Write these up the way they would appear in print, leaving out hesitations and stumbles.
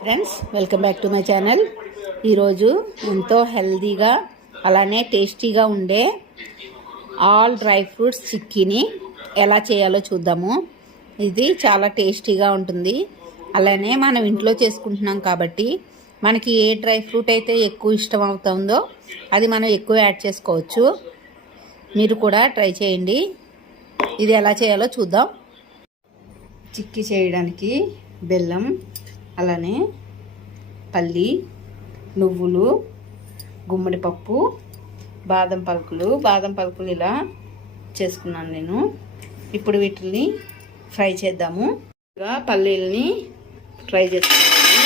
Friends, welcome back to my channel. ఈరోజు ఎంతో హెల్తీగా అలానే టేస్టీగా ఉండే ఆల్ డ్రై ఫ్రూట్స్ చిక్కీని ఎలా చేయాలో చూద్దాము. ఇది చాలా టేస్టీగా ఉంటుంది. అలానే మనం ఇంట్లో చేసుకుంటున్నాం కాబట్టి మనకి ఏ డ్రై ఫ్రూట్ అయితే ఎక్కువ ఇష్టం అవుతుందో అది మనం ఎక్కువ యాడ్ చేసుకోవచ్చు. మీరు కూడా ట్రై చేయండి. ఇది ఎలా చేయాలో చూద్దాం. చిక్కీ చేయడానికి బెల్లం, అలానే పల్లి, నువ్వులు, గుమ్మడి పప్పు, బాదం పలుకులు ఇలా చేసుకున్నాను నేను. ఇప్పుడు వీటిని ఫ్రై చేద్దాము. పల్లీలని ఫ్రై చేసుకోవాలి.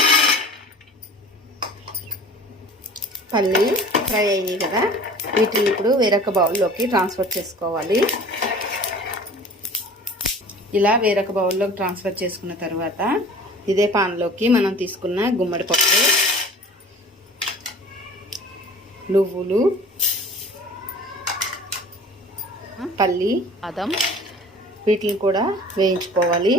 పల్లి ఫ్రై అయ్యాయి కదా, వీటిని ఇప్పుడు వేరొక బౌల్లోకి ట్రాన్స్ఫర్ చేసుకోవాలి. ఇలా వేరొక బౌల్లోకి ట్రాన్స్ఫర్ చేసుకున్న తర్వాత ఇదే పాన్లోకి మనం తీసుకున్న గుమ్మడి పప్పు, నువ్వులు, పల్లి, బాదం వీటిని కూడా వేయించుకోవాలి.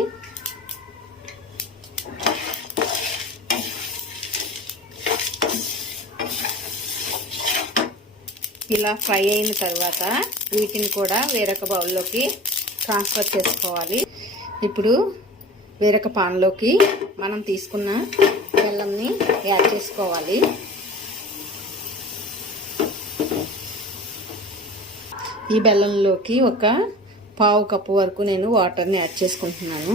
ఇలా ఫ్రై అయిన తర్వాత వీటిని కూడా వేరొక బౌల్లోకి ట్రాన్స్ఫర్ చేసుకోవాలి. ఇప్పుడు వేరొక పాన్లోకి మనం తీసుకున్న బెల్లంని యాడ్ చేసుకోవాలి. ఈ బెల్లంలోకి ఒక పావు కప్పు వరకు నేను వాటర్ని యాడ్ చేసుకుంటున్నాను.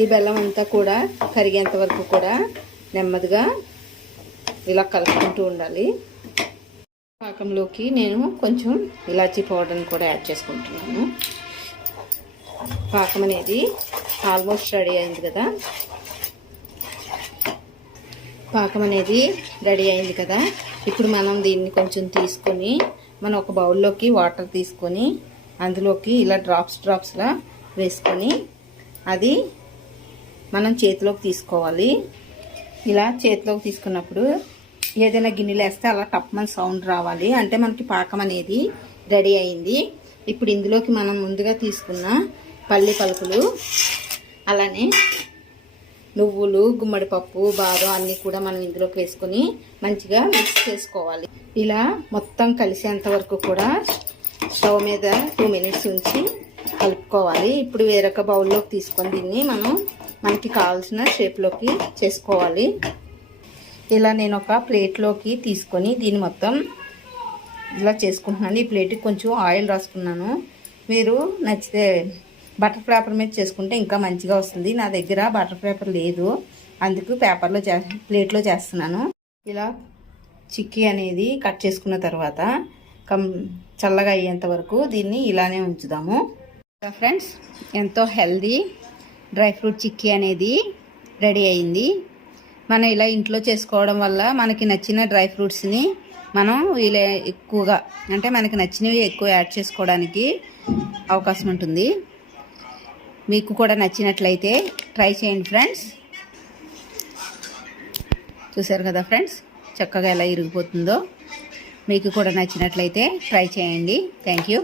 ఈ బెల్లం అంతా కూడా కరిగేంత వరకు కూడా నెమ్మదిగా ఇలా కలుపుకుంటూ ఉండాలి. పాకంలోకి నేను కొంచెం ఇలాచీ పౌడర్ని కూడా యాడ్ చేసుకుంటున్నాను. పాకం అనేది ఆల్మోస్ట్ రెడీ అయింది కదా. ఇప్పుడు మనం దీన్ని కొంచెం తీసుకొని మనం ఒక బౌల్లోకి వాటర్ తీసుకొని అందులోకి ఇలా డ్రాప్స్లా వేసుకొని అది మనం చేతిలోకి తీసుకోవాలి. ఇలా చేతిలోకి తీసుకున్నప్పుడు ఏదైనా గిన్నెలు వేస్తే అలా టప్మని సౌండ్ రావాలి, అంటే మనకి పాకం అనేది రెడీ అయింది. ఇప్పుడు ఇందులోకి మనం ముందుగా తీసుకున్న పల్లి పలుకులు, అలానే నువ్వులు, గుమ్మడి పప్పు, బాదం అన్నీ కూడా మనం ఇందులోకి వేసుకొని మంచిగా మిక్స్ చేసుకోవాలి. ఇలా మొత్తం కలిసేంత వరకు కూడా స్టవ్ మీద 2 మినిట్స్ ఉంచి కలుపుకోవాలి. ఇప్పుడు వేరొక బౌల్లోకి తీసుకొని దీన్ని మనకి కావాల్సిన షేప్లోకి చేసుకోవాలి. ఇలా నేను ఒక ప్లేట్లోకి తీసుకొని దీన్ని మొత్తం ఇలా చేసుకుంటున్నాను. ఈ ప్లేట్కి కొంచెం ఆయిల్ రాసుకున్నాను. మీరు నచ్చితే బటర్ పేపర్ మీద చేసుకుంటే ఇంకా మంచిగా వస్తుంది. నా దగ్గర బటర్ పేపర్ లేదు, అందుకు ప్లేట్లో చేస్తున్నాను. ఇలా చిక్కీ అనేది కట్ చేసుకున్న తర్వాత చల్లగా అయ్యేంత వరకు దీన్ని ఇలానే ఉంచుదాము. ఫ్రెండ్స్, ఎంతో హెల్దీ డ్రై ఫ్రూట్ చిక్కీ అనేది రెడీ అయింది. మనం ఇలా ఇంట్లో చేసుకోవడం వల్ల మనకి నచ్చిన డ్రై ఫ్రూట్స్ని మనం ఇలా ఎక్కువగా, అంటే మనకి నచ్చినవి ఎక్కువ యాడ్ చేసుకోవడానికి అవకాశం ఉంటుంది. మీకు కూడా నచ్చినట్లయితే ట్రై చేయండి ఫ్రెండ్స్. చూసారు కదా ఫ్రెండ్స్, చక్కగా ఎలా ఇరిగిపోతుందో. మీకు కూడా నచ్చినట్లయితే ట్రై చేయండి. Thank you.